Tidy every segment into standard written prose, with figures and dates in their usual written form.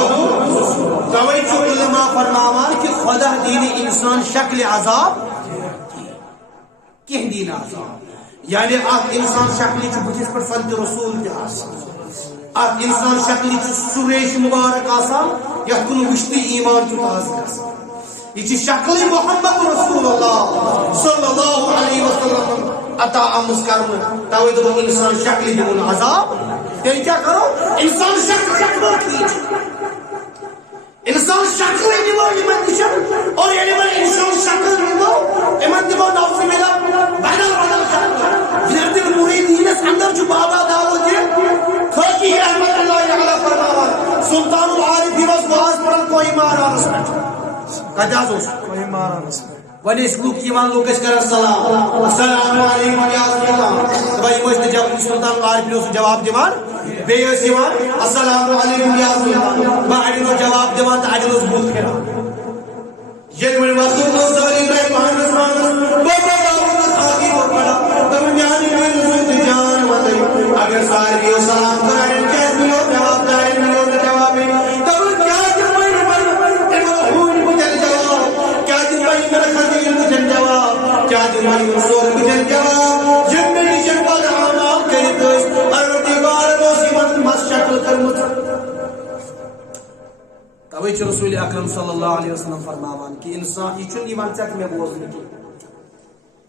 محمد توجہ علماء فرماوان کہ خدا دین انسان شکل عذاب کہیں دین عذاب یعنی آپ انسان شکلی چھ بچس پر فلت رسول کے آسان آپ انسان شکلی چھ سریش مبارک آسان یا کن وشتی ایمان چھ تاز کرسان یہ شکل محمد رسول اللہ صلی اللہ علیہ وسلم عطا آموز کرنا تاوی دو انسان شکلی دون عذاب تیل کیا کرو انسان شکل کیجئے انسان شکل دیو ایمان دیشن اور یعنی انسان شکل دیو ایمان دیو نوزی ملا بدل شکل جنرد المریدین اس اندر جو بابا داو جے خاکی رحمت اللہ علیہ فرماوان سلطان العارفی روز باز پڑھن کوئی مارا رسمت کجاز ہو کوئی مارا رسمت ونی اس گروپ کی مان لوگ اس کرن سلام السلام علیکم یا سلام بھائی مجھتے جب سلطان العارفی روز جواب دیوان بے سیوان السلام علیکم یا سلام بعدنو جواب دیوان تا عجل اس بولت کرا یہ من وقت صلی اللہ علیہ وسلم بابا داود خاکی کو پڑا تم میانی میں رسول جان وطی اگر ساری و سلام کرائیں کیس میں ہو جواب دائیں میں ہو جواب تب کیا جمعی پر ایمو خون بجل جواب کیا جمعی پر خزیل بجل جواب کیا جمعی رسول بجل جواب جن میں نشن پر عمام کری دوست اروٹیگار موسیمت مس شکل کرمت توی چھ رسول اکرم صلی اللہ علیہ وسلم فرماوان کہ انسان یہ چھن ایمان چک میں بوزن کی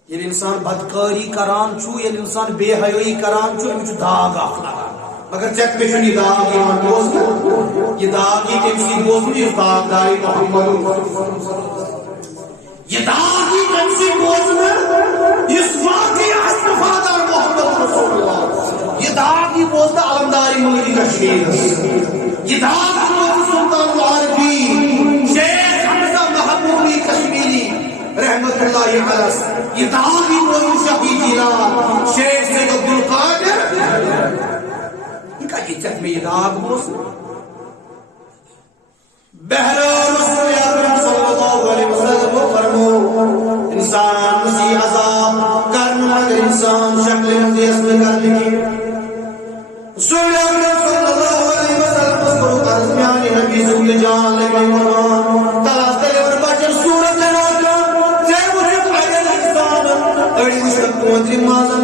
یہ انسان بدکاری کران چھو یہ انسان بے حیائی کران چھو یہ داغ آخنا مگر چک میں چھن یہ داغ ایمان بوزن یہ داغ یہ تمسی بوزن یہ داغ داری محمد یہ داغ یہ تمسی بوزن اس واقعی استفادار محمد رسول اللہ یہ داغ یہ بوزن علمداری ملکی کشمیر یہ داغ سلطان العارفی شیخ حمزہ محمودی کشمیری رحمت اللہ علیہ یہ داغی مولی شہید جیلان شیخ سید عبدالقادر یہ کہا یہ چک میں یہ داغ موس بہران رسول اکرم صلی اللہ علیہ وسلم فرمو انسان مسیح عذاب کرنا اگر انسان شکل مزیس میں کر لگی رسول اکرم صلی اللہ علیہ وسلم میانی نبی زول جان لگے قرآن تلاس دلے اور بچر سورت راجہ زیر مشرق عیل انسان اڑی مشرق قوندری مازن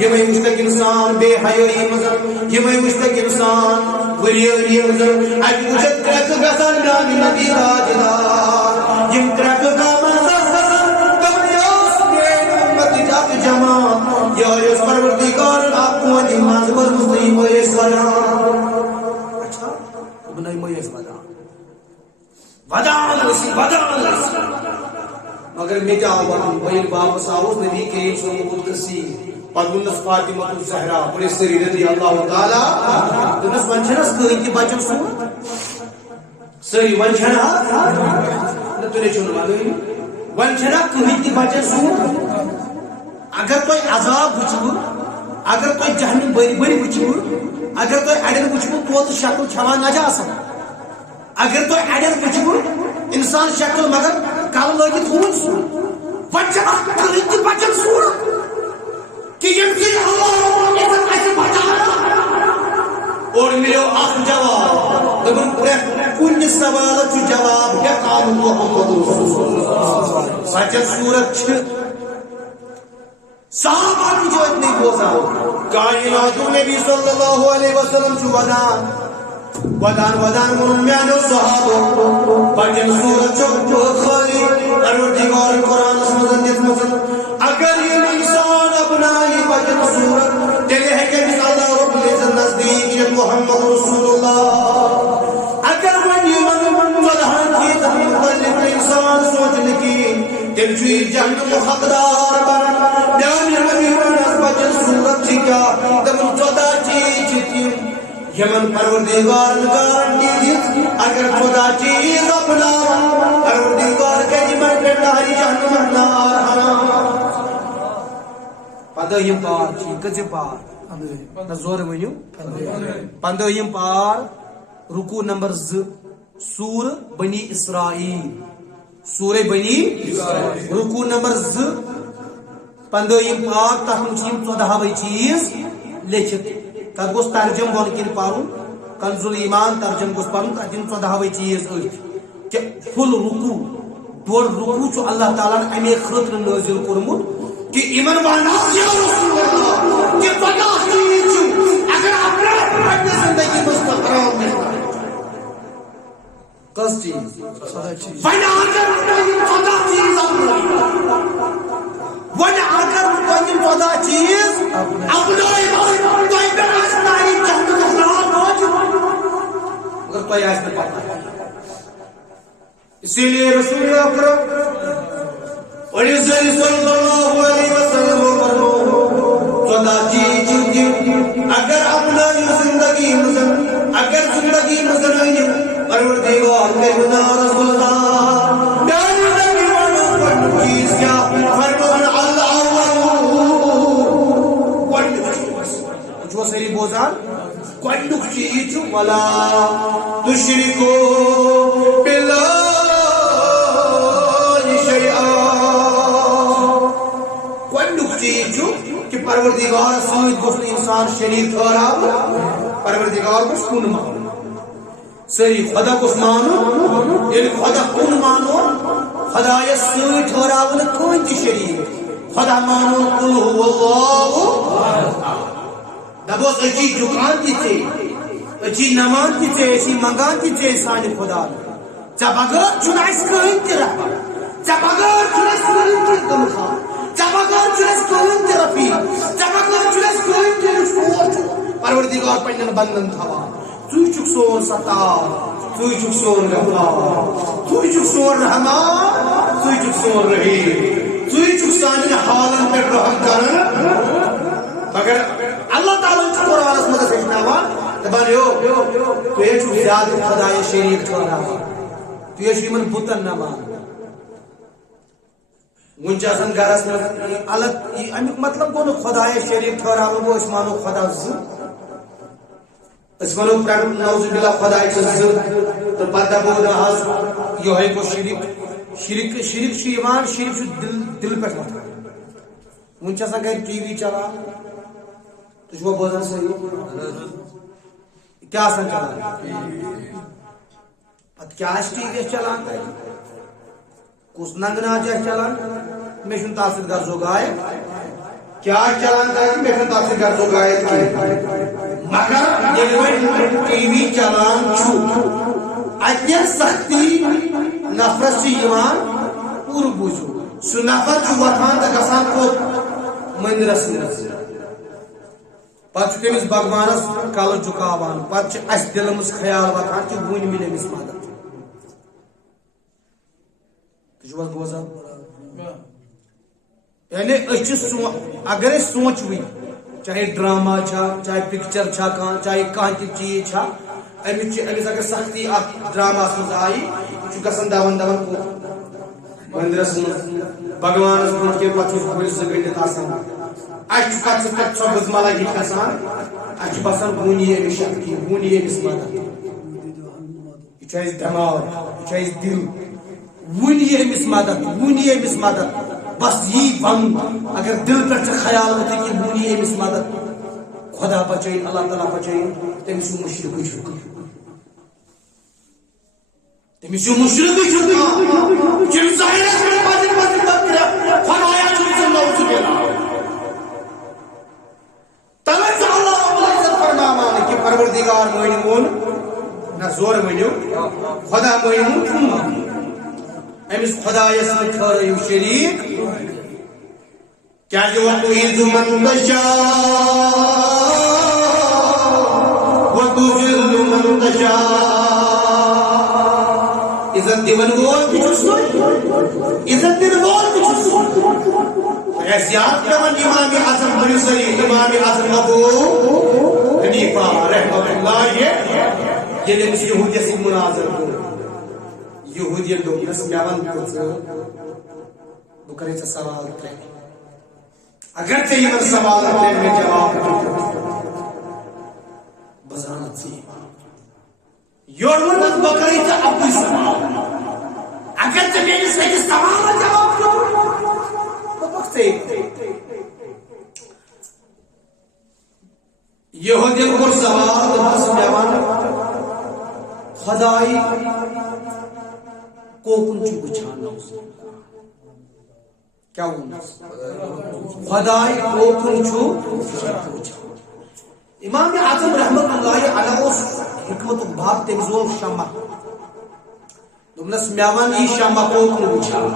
یہ میں مشرق انسان بے حیوئی مزن یہ میں مشرق انسان وری مزن اج مجھت کرک گسن میانی نبی راجدار یم کرک کا مزن کبری آس میں امت جاک جمع یا اس پروردگار آپ قوندری مازبر مسلم و یہ سلام نہیں مجھے ودان مگر میں جاؤ وہی واپس آؤ نبی کریم صلی اللہ علیہ وسلم پدنس فاطمہ الزہرا بڑے سری رضی اللہ تعالی دنس ونچنس کہیں کہ بچن سو سری ونچنا نہ تو نے چن مگئی ونچنا کہیں کہ بچن سو اگر کوئی عذاب وچو اگر کوئی جہنم بری بری وچو اگر تو اڑن وچو تو شکل چھوان نہ جا سن اگر تو اڑن وچو انسان شکل مگر کل لگت ہون سو بچن کلی کی بچن سور کہ یم کی اللہ نے ایسے بچایا اور میرے اخ جواب دبن کل سوال چ جواب ہے قام محمد رسول اللہ بچن صورت چھ صحابہ کی جو اتنی بوزا ہو کائنات نبی صلی اللہ علیہ وسلم چو ودان منمیانو صحابہ بچن صورت چو خالی پروردگار قرآن اسمزن جس مزن اگر یہ انسان اپنائی بچن صورت تیلے ہے کہ مثال رب العزت نزدیک یہ محمد رسول اللہ اگر من مدہن کی تحمل مطلب انسان سوچ لکی تل چوئی جہنم حقدار بنا بیانی نبی ونس بچن صورت چکا دمن چودا چیز چیتیم یمن پروردگار گارنٹی دیت اگر خدا چیز اپنا پروردگار کے جمن پرداری جہنم نار پندہیم پار چی کچھ پار نزور ونیو پندہیم پار رکو نمبر 2 سور بنی اسرائیل سورہ بنی رکو نمبر 2 پندہیم پار تحم چیم 14 چیز لکھت تک گوس ترجم بون کن پارون کنز الایمان ترجم گوس پن تم 14 چیز کہ فل رکوع دوڑ رکوع چھ اللہ تعالیٰ امی خاطر نازل کورمت کہ ایمان والا یا رسول اللہ کہ 14 چیز اگر اپنا اپنی زندگی میں حرام نہیں کس چیز وَنَ اگر تُہۍ 14 چیز وَنَ اگر تُہۍ 14 چیز اپنٲیِو تۄہہِ پٮ۪ٹھ آسہِ نہٕ جنتُک اسلام واجب اگر تۄہہِ آسہِ نہٕ پتہ اسی لیے رسول اکرم اور صلی اللہ علیہ وسلم 14 چیز اگر اپنٲیِو زندگی منٛز اگر زندگی منٛز أنِو پروردگار کہنا رسول اللہ پیاری نبی والوں پر چیز کیا فرمان اللہ جو سری بوزان گۄڈنیُک چیز چھُ ولا تشرکو باللہ شیئا گۄڈنیُک چیز چھُ کہ پروردگار سۭتۍ گوٚژھ نہٕ انسان شریک ٹھہراوُن پروردگار گوٚژھ کُن مانُن سری خدا کو مانو یعنی خدا کن مانو خدا یس سۭتۍ ٹھہراوُن کٕہٕنۍ تہِ شریٖک خدا مانو قل هو اللہ دپوس أسی جُکان تہِ ژےٚ أسی نمان تہِ ژےٚ أسی منگان تہِ ژےٚ سانہِ خدا ژےٚ بغٲر چھُنہٕ اَسہِ کٕہٕنۍ تہِ رہبر ژےٚ بغٲر چھُنہٕ اَسہِ کٕہٕنۍ تہِ غمخوار ژےٚ بغٲر چھُنہٕ اَسہِ کٕہٕنۍ تہِ رفیق ژےٚ بغٲر چھُنہٕ اَسہِ کٕہٕنۍ تہِ رشتہٕ پروردگار پننٮ۪ن بندن تھاوان ژٕ چھُکھ سون ستار ژٕ چھُکھ سون غفار ژٕ چھُکھ سون رحمان ژٕ چھُکھ سون رحیم ژٕ چھُکھ سانٮ۪ن حالن پٮ۪ٹھ رحم کران مگر اللہ تعالیٰ چھُ قرآنس منٛز ہیٚچھناوان دپان یو تُہۍ چھُو زیادٕ خدایہِ شریٖک ٹھہراوان تُہۍ چھِو یِمن بُتن نمان وُنہِ چھِ آسان گرس منٛز الگ امیُک مطلب گوٚو نہٕ خدایہِ شریٖک ٹھہراوُن گوٚو أسۍ مانو خدا زٕ أسۍ ونو نعوذ باللہ خداے چھِ زٕ تہٕ پتہٕ دپو نہ حظ یِہوے گوٚو شرک چھُ یِوان شرک چھُ دل پٮ۪ٹھ وۄتھان وُنہِ چھِ آسان گرِ ٹی وی چلان تُہۍ چھُوا بوزان صحیح کیٛاہ آسان چلان پتہٕ کیٛاہ آسہِ ٹی وی یس چلان تتہِ کُس ننگہٕ ناچ آسہِ چلان مےٚ چھُنہٕ تتھ سۭتۍ گژھو غایب کیٛاہ چلان تتہِ مےٚ چھُنہٕ تتھ سۭتۍ گژھو غایب کینٛہہ مگر ییٚلہِ ٹی وی چلان چھُ اتٮ۪ن سختی نفرس چھِ یِوان پوٗرٕ بوٗزِو سُہ نفر چھُ وۄتھان تہٕ گژھان کوٚت مندرس منٛز پتہٕ چھُ تٔمِس بھگوانس کلہٕ جُکاوان پتہٕ چھُ اسہِ دِلہٕ منٛز خیال وۄتھان کہِ وُنہِ مِلہِ أمِس مدد تُہۍ چھِو حظ بوزان یعنی أسۍ چھِ اگر أسۍ سونٛچوٕے چاہے ڈراما چھا چاہے پکچر چھا چاہے کانٛہہ تہِ چیٖز چھا أمِس اگر سختی اتھ ڈراماہس منٛز آیہِ یہِ چھُ گژھان دون مندرس منٛز بھگوانس برونٛٹھ کٮ۪ن پتہٕ چھُس کُلۍ زٕ گٔنڈِتھ آسان اسہِ چھُ پتہٕ پتہٕ سۄ بٕزملا ہِش گژھان اسہِ چھُ باسان وُنہِ یی أمِس شکتی وُنہِ یی أمِس مدد یہِ چھُ اسہِ دٮ۪ماغ یہِ چھُ اسہِ دِل وُنہِ یی أمِس مدد وُنہِ یی أمِس مدد بس یی ون اگر دل پٮ۪ٹھ چھُ خیال وۄتھان کہِ وُنہِ یی أمِس مدد خدا بچٲیِن اللہ تعالیٰ بچٲیِن تٔمِس چھُ مُشرِکٕے چھُ تٔمِس چھُ مُشرِکٕے چھُ چھُنہٕ ظٲہِرس پٮ۪ٹھ خدایا چھُنہٕ ژٕ نعوذ باللہ تَوَے چھُ اللہ رب العزت فرماوان کہِ پروردگار مٲنِوُن نہ زورٕ ؤنِو خدا مٲنِوُن کُن مانو أمِس خدایس سۭتۍ ٹھہرٲیِو شریٖک کیٛازِ وَتُعِزُّ مَن تَشَاءُ وَتُذِلُّ مَن تَشَاءُ عزت دِوَن وول تہِ چھُ سُے عزت دِنہٕ وول تہِ چھُ سُے اَسہِ یاد پیٚوان امام اعظم بنِسری امام اعظم ابو حنیفہ رحمۃ اللہ ییٚلہِ أمِس یہوٗدیس سۭتۍ مُناظر کوٚر یہوٗدین دوٚپنس مےٚ وَن تہٕ ژٕ بہٕ کَرے ژےٚ سوال ترٛےٚ اگر ژےٚ یِمن سوالن ترٛٮ۪ن مےٚ جواب دِتُکھ بہٕ زانتھ ژٕ یورٕ ووٚنُکھ بہٕ کَرے ژےٚ اَکُے سوال اگر ژےٚ میٲنِس أکِس سوالس جواب دِتُکھ دوٚپُکھ ژےٚ یہوٗدین کوٚر سوال دوٚپُس مےٚ وَن خدائی کوکن چھ وچھان کیا خدائی کوکن چھ وچھان امام اعظم رحمت اللہ علیہ حکمت باب تمزول شمع دمنس میوان ای شمع کوکن وچھان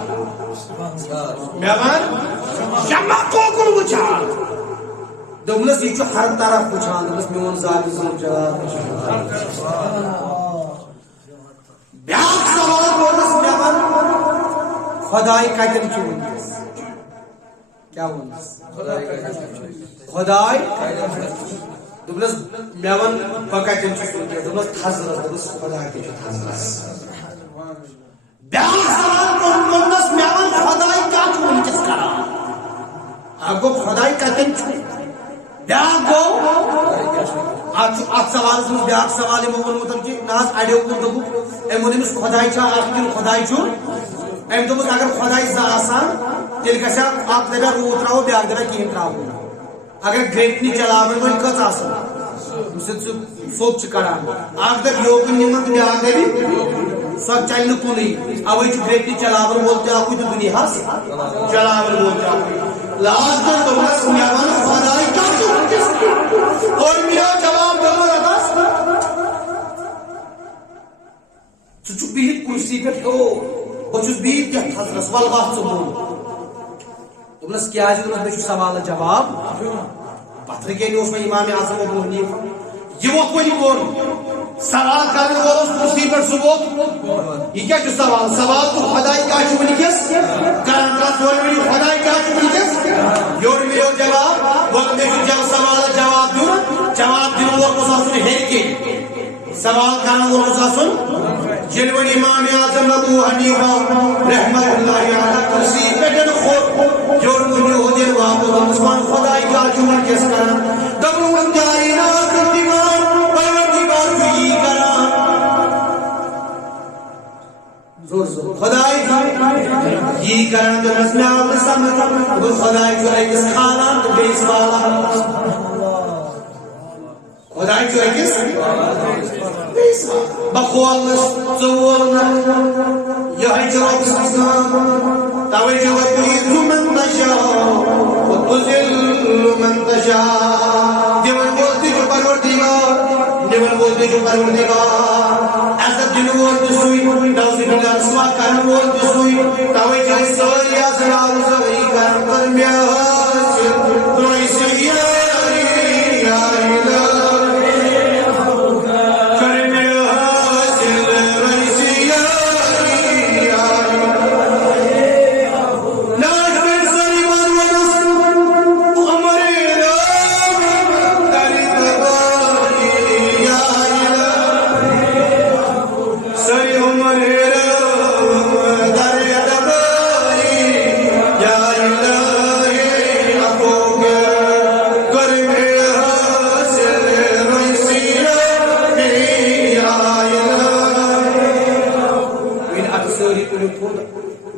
میوان شمع کوکن وچھان دمنس یہ ہر طرف وچھان دمنس میون ذات جلال بیاکھ سوال بولنس میوان خدائی کتن چھ ونکس کیا ونس خدائی دمنس میوان بکتن چھ ونکس دمنس حضرت دمنس خدائی چھ حضرت بیاکھ سوال بولنس میوان خدائی کیا چھ ونکس کران اگو خدائی کتن چھ بیاکھ گو ات سوال بیاکھ سوال یمو وونمت کہ ناز اڑیو دوپ امو دمس خدائی چھا اخ کن خدائی چھ ام دوپس اگر خدائی زا آسان تیل گژھِ اکھ دبا روٗد تراوو بیاکھ دبا کہین تراوو اگر گرٛیٚٹنہِ چلاون وٲلۍ کٔژ آسان ییٚمہِ سۭتۍ سُہ سوٚت چھُ کڑان اکھ دب یوکُن نِمن تہٕ بیاکھ دبہِ سۄ چلہِ نہٕ کُنُے اوے چھُ گرٛیٚٹنہِ چلاون وول تہِ اکُے تہٕ دُنیاہس چلاون وول تہِ اکُے لاسٹس دوٚپنس مےٚ وَن خداے کیٛاہ چھُ وٕنکیٚس اور مےٚ جواب دوٚپُس ژٕ چھُکھ بِہِتھ کُرسی پٮ۪ٹھ بہٕ چھُس بِہِتھ کیٛاہ حضرس ول وَتھ ژٕ بۄن دوٚپنس کیٛازِ دوٚپنس مےٚ چھُ سوالس جواب پتھرٕ کٔنۍ اوس وۄنۍ امام اعظم ابو حنیفہ یہِ ووٚتھ وۄنۍ بۄن سوال کرن وول اوس کُرسی پٮ۪ٹھ سُہ ووٚتھ یہِ کیٛاہ چھُ سوال سوال چھُ خداے کیٛاہ چھُ وٕنکیٚس کران کتھ ووٚن مےٚ خداے کیٛاہ چھُ وٕنکیٚس یورٕ مِلیو جواب گوٚو مےٚ چھُ سوالس جواب دیُن جواب دِنہٕ وول گوٚژھ آسُن ہیٚرِ کِنۍ سوال کرن وول گوٚژھ آسُن ییٚلہِ وۄنۍ امام اعظم ابو حنیفہ رحمت اللہ علیہ کُرسی پٮ۪ٹھ کھوٚت یورٕ موٚہنیو دِن واپس دوٚپُس وَن خداے کیٛاہ چھُ وٕنکیٚس کران دوٚپُن کائنات دِوان پروردگار چھُ یی کران زور زور خداے یی کران دوٚپنس مےٚ آو نہٕ سمجھ دوٚپُس خداے چھُ أکِس کھالان تہٕ بیٚیِس والان خداے چھُ أکِس بہٕ کھولنس ژٕ وولنکھ یِہوٚے چھُ رۄبہٕ سٕنٛز کٲم توے چھُ وَتُعِزُّ مَن تَشَاءُ وَتُذِلُّ مَن تَشَاءُ دِوَن وول تہِ چھُ پروردگار نِوَن وول تہِ چھُ پروردگار عزت دِنہٕ وول تہِ سُے نوزِ بِلّہ رسوا کرن وول تہِ سُے توے چھِ أسۍ سٲری آسان آرزوٗ کران کٔر مےٚ حٲصِل تُہۍ سیٲری یا الٰہی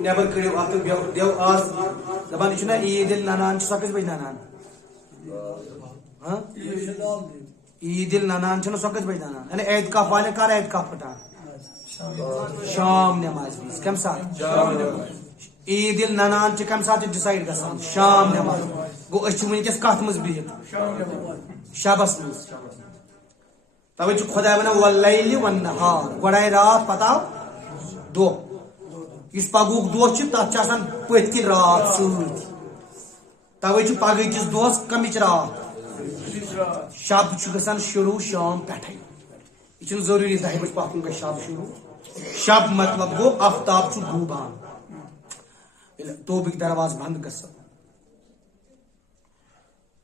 نیبر کڑو ات دیو آز دپان یہ عید ننان سو کس بج ننان عید ننان سو کس بج ننان یعنی اعتکاف والے کر اعتکاف پھٹان شام نماز وز کم سات عید ننان کم سات ڈسائڈ گژھان شام نماز گو ونکس کت مز بہت شبس مز توے خدا ونان واللیل والنہار گۄڈے رات پتہ آو دۄہ اس پگہُک دۄہ چھُ تتھ چھُ آسان پٔتھۍ کِنۍ رات سۭتۍ توے چھُ پگہٕکِس دۄہس کمِچ رات شب چھُ گژھان شروع شام پٮ۪ٹھے یہ چھُنہٕ ضروٗری 10 بجے پتھ کُن گژھِ شب شروع شب مطلب گوٚو آفتاب چھُ ڈوٗبان توبٕکۍ درواز بند گژھان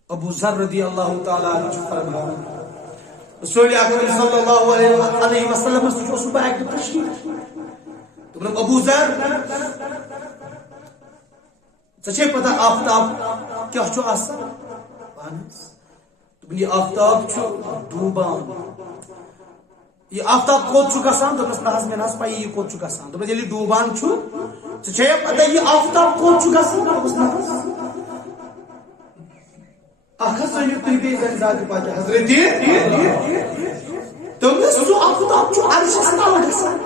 ابو ذر رضی اللہ تعالیٰ عنہ چھُ فرماوان رسول اکرم صلی اللہ علیہ وسلم تہِ اوسُس بہٕ اکہِ دۄہ تشریٖف دوٚپُن ابو ذر ژےٚ چھے پتہ آفتاب کیٛاہ چھُ آسان دوٚپُن یہِ آفتاب چھُ ڈوٗبان یہِ آفتاب کوٚت چھُ گژھان دوٚپنس نہ حظ مےٚ نہ حظ پَیی یہِ کوٚت چھُ گژھان دوٚپُن ییٚلہِ یہِ ڈوٗبان چھُ ژےٚ چھے پتہ یہِ آفتاب کوٚت چھُ گژھان دوٚپُس نہ حظ اکھ حظ ؤنِو تُہۍ بیٚیہِ زن زیادٕ پتہ حضرت دوٚپنس سُہ آفتاب آفتاب چھو عرش استعال گژھان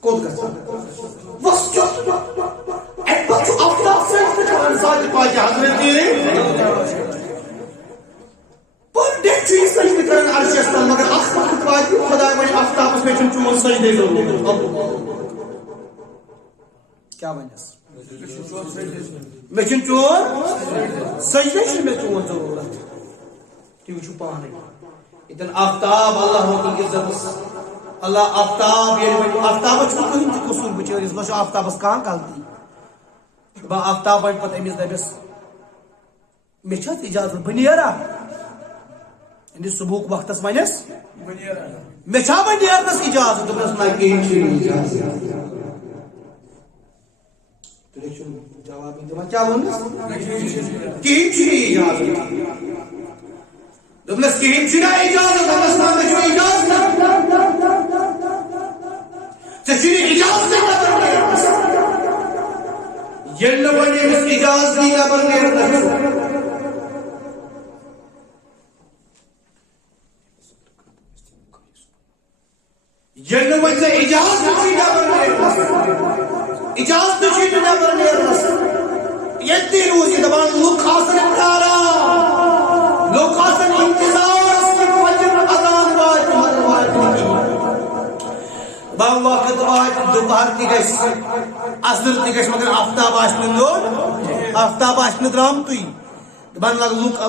کوٚت گژھان وسجد اَمہِ پتہٕ چھُ آفتاب سۭتۍ کران ذاتِ پاکہِ حضرت پر ڈے چھُ یہِ سجدٕ کران عرشس تل مگر اکھ وقت واتہِ خۄداے وَنہِ آفتابس مےٚ چھُنہٕ چون سجدے ضروٗرت کیا ونیٚس مےٚ چھُنہٕ چون سجدے چھُنہٕ مےٚ چون ضروٗرت تُہۍ وٕچھِو پانے ییٚتٮ۪ن آفتاب اللہ کی عزت اللہ آفتاب ییٚلہِ وۄنۍ آفتابس چھُنہٕ کٕہٕنۍ تہِ قصوٗر بِچٲرِس ما چھُ آفتابس کانٛہہ غلطی دپان آفتاب وۄنۍ پتہٕ أمِس دپٮ۪س مےٚ چھا اجازت بہٕ نیرا یعنی صبحُک وقتس ونیٚس مےٚ چھا وۄنۍ نیرنس اجازت دوٚپنس نہ کِہیٖنۍ چھُنہٕ اجازت جواب دِوان کیٛاہ ووٚننس کِہیٖنۍ چھُنہٕ اجازت دوٚپنس کِہیٖنۍ چھُنہ اجازت دوٚپنس نہ مےٚ چھُ اجازت ژےٚ چھُنہٕ اجازتٕے نٮ۪بر نیرنس ییٚلہِ نہٕ وۄنۍ أمِس اجازتٕے نٮ۪بر نیرنس ییٚلہِ نہٕ وۄنۍ ژےٚ اجازتٕے نٮ۪بر نیرنس اجازت چھُنہٕ نٮ۪بر نیرنس ییٚتہِ تہِ روٗز یہِ دپان لُکھ آسن پرٛاران لُکھ آسن انتظارس کہِ فجر اذان واتہِ مگر واتہِ نہٕ کِہیٖنۍ دپان وقت واتہِ دُپہر تہِ گژھِ اصل تہِ گژھِ مگر آفتاب آسہِ نہٕ نوٚر آفتاب آسہِ نہٕ درٛامتُے دپان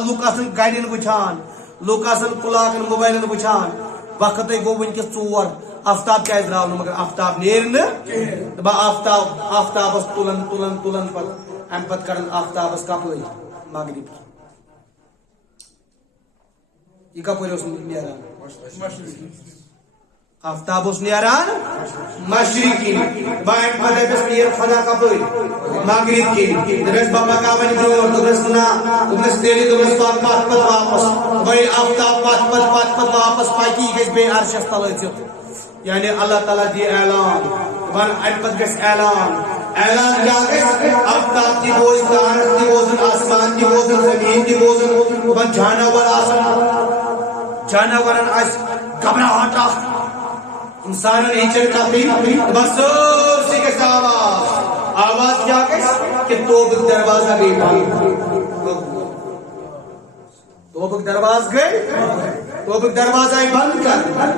لُکھ آسن گرٮ۪ن وٕچھان لُکھ آسن کُلاکن موبایلن وٕچھان وقتٕے گوٚو وٕنکیٚس 4 آفتاب کیازِ درٛاو نہٕ مگر آفتاب نیرِ نہٕ دپان آفتابس تُلن پتہٕ امہِ پتہٕ کڑان آفتابس کپٲرۍ مغرب یہِ کپٲرۍ اوس نیران آفتاب اوس نیران مشرقی دپان امہِ پتہٕ دپٮ۪س نیر خۄدا کپٲرۍ مغرب کِنۍ دپٮ۪س بہٕ پکہٕ وۄنۍ برٛونٛٹھ دوٚپنس نہ دوٚپنس تیٚلہِ دوٚپنس پتھ پتہٕ واپس وۄنۍ آفتاب پتھ واپس پکہِ یہِ گژھِ بیٚیہِ عرشس تل أژِتھ یعنی اللہ تعالیٰ دی اعلان دپان امہِ پتہٕ گژھِ اعلان کیٛاہ گژھِ آفتاب تہِ بوزِ تارک تہِ بوزن آسمان تہِ بوزن زمیٖن تہِ بوزن دپان جانور آسن جانورن آسہِ گھبراہٹ اکھ انسانن ہیٚچھن کتھٕے دپان سٲرسٕے گژھِ آواز کیٛاہ گژھِ کہِ توبُک دروازہ گٔے بنٛد توبُک دروازٕ گٔے توبُک دروازٕ آیہِ بنٛد کرنہٕ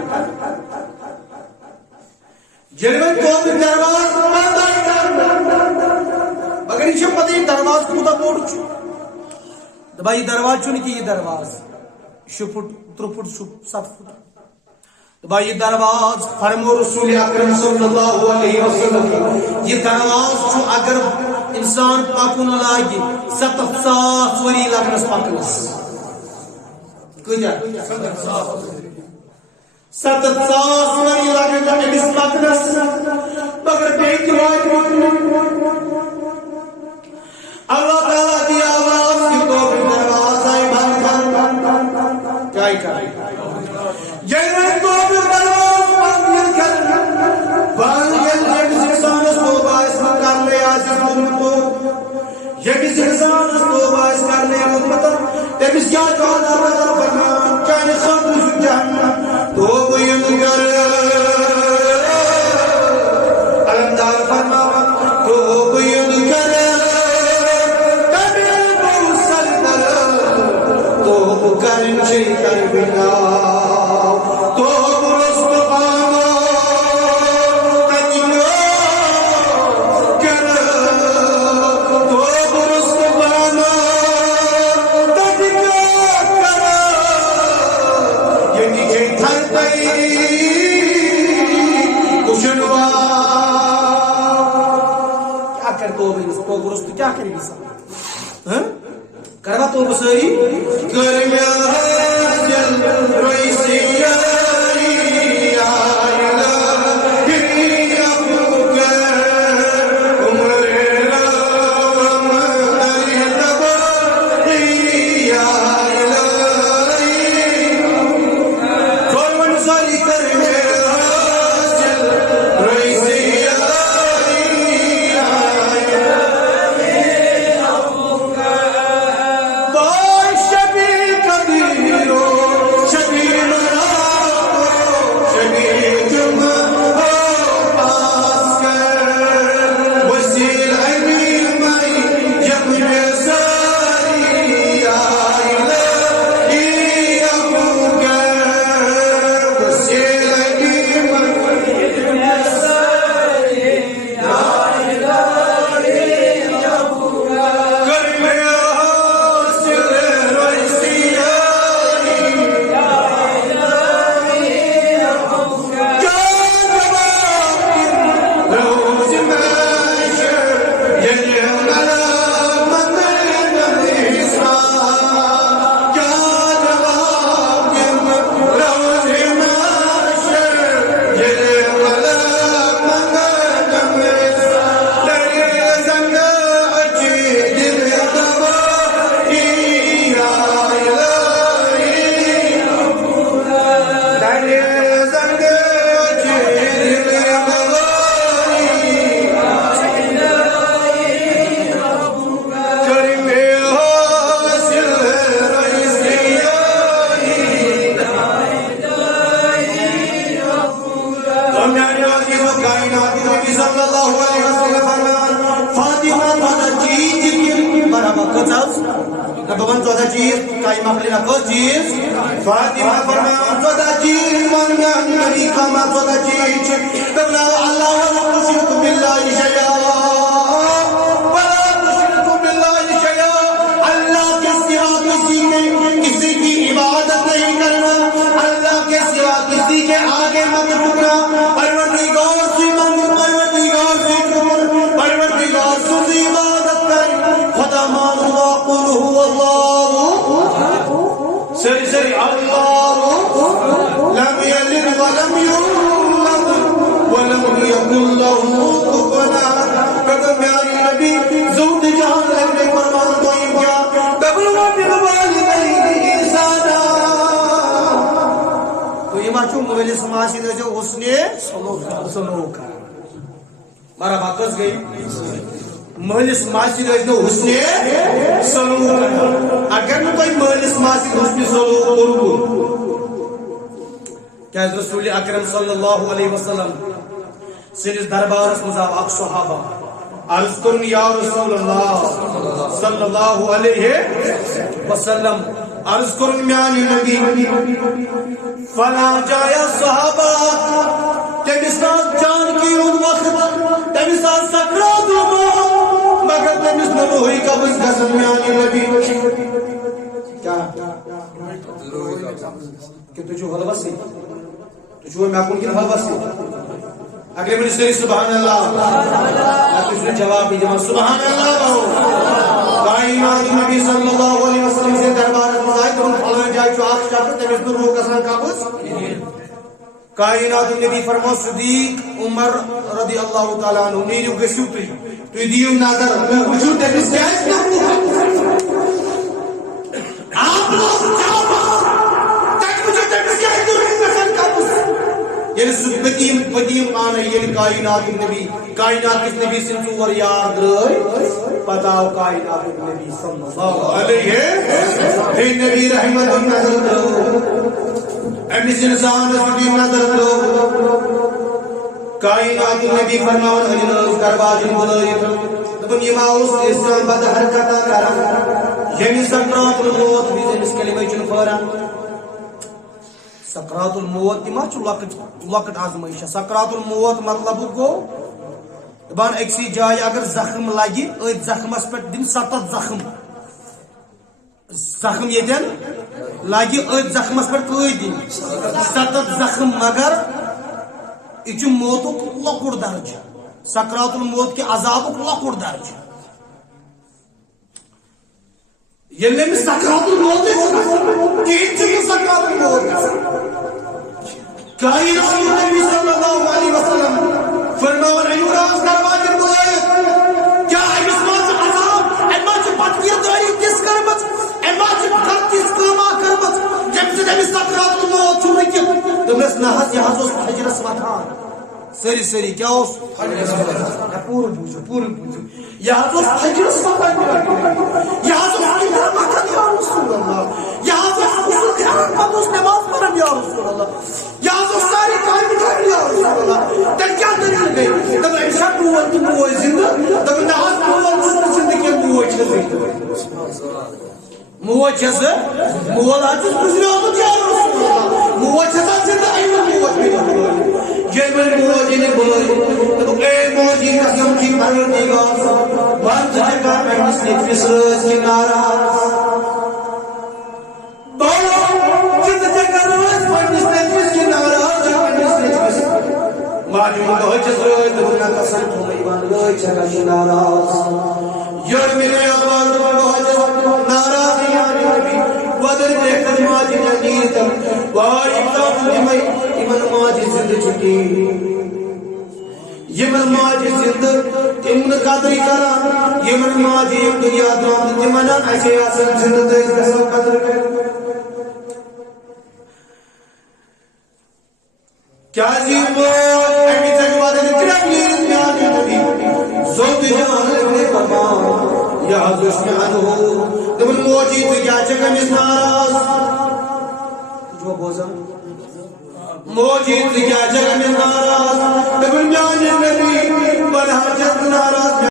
ییٚلہِ وۄنۍ توبُک دروازٕ بنٛد آیہِ کرنہٕ مگر یہِ چھِ پتہٕ یہِ دروازٕ کوٗتاہ بوٚڑ چھُ دپان یہِ دروازٕ چھُنہٕ کینٛہہ یہِ دروازٕ 6 فُٹ 3 فُٹ 7 فُٹ دپان یہِ دروازٕ فرمو رسول اکرم صلی اللہ علیہ وسلم یہِ دروازٕ چھُ اگر انسان پکُن لاگہِ 7,000 ؤری لگنس پکنس کۭتیاہ 7,000 ؤری لگن أمِس پکنس مگر بیٚیہِ تہِ واتہِ اللہ تعالیٰ دی آواز کہِ توبُک دروازٕ آیہِ بنٛد کرنہٕ کیٛاہ آیہِ کرنہٕ ییٚلہِ وۄنۍ توبُک دروازٕ بنٛد ییٚلہِ أمِس انسانس توبہٕ آسہِ نہٕ کرنٕے آسٮ۪س لوٚگمُت ییٚمِس انسانس توبہٕ آسہِ کرنٕے لوٚگمُت تٔمِس کیٛاہ چھُ اللہ تعالیٰ فرمان چانہِ خٲطرٕ چھُ جہنم توبہٕ یِنہٕ علمدار فرماوان توبہٕ یِنہٕ توبہٕ کرٕنۍ چھے کربِلاو توبہٕ رُستہٕ پانو تَتہِ کرٕ توبہٕ رُستہٕ پانو تَتہِ کرٕ ییٚتہِ چھے تھرپَے کُشنوا کیٛاہ کرِ توبہٕ رُستہٕ کیٛاہ کرِ اِنسان کروا توبہٕ سٲری کٔر مےٚ حٲصِل رویسی یٲری آیہِ لَبہِ ابوٗ کر عمرِ رام دَرِ دَبٲری آیہِ لَبہِ ژور وَنہِ سٲری کٔر مےٚ حٲصِل رویسی بون 14 چیز قائم اخلی نکو چیز فاطمہ فرمان 14 چیز من میانی نبی کاما 14 چیز ببنا اللہ ولا تشرک باللہ شیئا ولا تشرک باللہ شیئا اللہ کے سوا کسی کی عبادت نہیں کرنا اللہ کے سوا کسی کے آگے مت جھکنا پروردگار سے مانگ پروردگار سے ٹکر پروردگار سے عبادت کر خدا مان اللہ قل هو اللہ سری اللہ لم یلد ولم یولد ولم یکن له کفوا احد قدم پیاری نبی زود جہان لگنے فرمان تو کیا قبل بالوالدین احسانا تو یہ ماچو مولس ماسی نے جو اس نے سلوک مارا باکس گئی مولس ماسی نے جو اس نے سلوک اگر نہ کوئی مولس ماسی اس نے سلوک کرو کیا رسول اکرم صلی اللہ علیہ وسلم سنس دربارس مزا اک صحابہ عرض کرن یا رسول اللہ صلی اللہ علیہ وسلم عرض کرن میانی نبی فلا جایا صحابہ تمسان جان کی ان وقت تمسان سکرات مگر تمس نروہی قبض گزن میانی نبی کیا کہ تجھو حلوہ سی تجھو میں کن کی حلوہ سی اگلے بڑی سری سبحان اللہ کچھ نے جواب دی جمع سبحان اللہ بہو کائنات نبی صلی اللہ علیہ وسلم سے دربار مزائی تو ان پھلویں جائے چو آپ شاکر تیمیز پر روح کسان قابض کائنات نبی فرمو صدیق عمر رضی اللہ تعالیٰ عنہ نیریو گشو تو دیو نظر وجو تیمیز جائز نہ آپ لوگ جواب تک مجھے تیمیز جائز تو روح کسان قابض قدیم آنا یہ کائنات نبی سنسور یاد رہے پتاو کائنات نبی صلی اللہ علیہ اے نبی رحمت نظر دو امیس انسان رسولی نظر دو کائنات نبی فرمان حجنوز کرباجن بلائیت دبن یماؤس اسلام بد حرکتا کرم یمی سکرات الموت بیزن اس کلمہ چن فورا سکرات الموت ما چھ لکٹ آزمائش سکرات الموت مطلب گو دپان اکسی جائے اگر زخم لگی ات زخمس پہ دن 7 زخم یتن لگی ات زخمس پہ کئی دن 7 زخم مگر یہ موت لکڑ درجہ سکرات الموت کے عذاب لکڑ درجہ یہ سکرات الموت سکرات الموت کائنات نبی صلی اللہ علیہ وسلم فرمان ایوراز کرواجن بلائیت کیا امسمات عذاب امات پتگیر داری کس کرمت امات کرتیس کاما کرمت جب سے دمی سکرات الموت چھوڑی کی تمہیں نحس یہاں سے حجرس وطان سری کیا اس پور بوجھو یہاں سے حجرس وطان یہاں سے حجرس وطان یا رسول اللہ یہاں سے حجرس وطان پتوس نماز پڑھن یا رسول اللہ یہاں سے ساری قائم کرن یا رسول اللہ تل کیا دلیل گئی تب امشب بوال تو بوال زندہ تب نحس بوال زندگی بوال چھتے موت چھتے موال آجز بزری آمد یا رسول اللہ موت چھتا زندہ ایوہ موت بھی بوال یہ من موت جنہیں بوال تب اے موت جن قسم کی پروردگار بند جگہ میں مسلک فسرس کی ناراض بولو جن جگہ روز پر مسلک فس کی ناراض ماجم دوچس روز دبنا قسم تو ایوان روز جگہ کی ناراض یار میرے آباد دوچس ناراض یعنی نبی ودر دیکھت ماجی نگیرتم وائی ابتاب دیمائی ایمان ماجی زندہ چھکی یمن ماجی زندہ تمن قدری کرا یمن ماجی دنیا درام تمنا ایسے آسن زندہ دیس قسم قدر کر کیا عظیم موت امی تجواد کرم لیرد میانی نبی زود جان لگنے فرمان یا حضرش میں عنہ دبن موجی تو کیا چکم اس ناراض جو بوزا موجی تو کیا چکم اس ناراض دبن میانی نبی بل حجت ناراض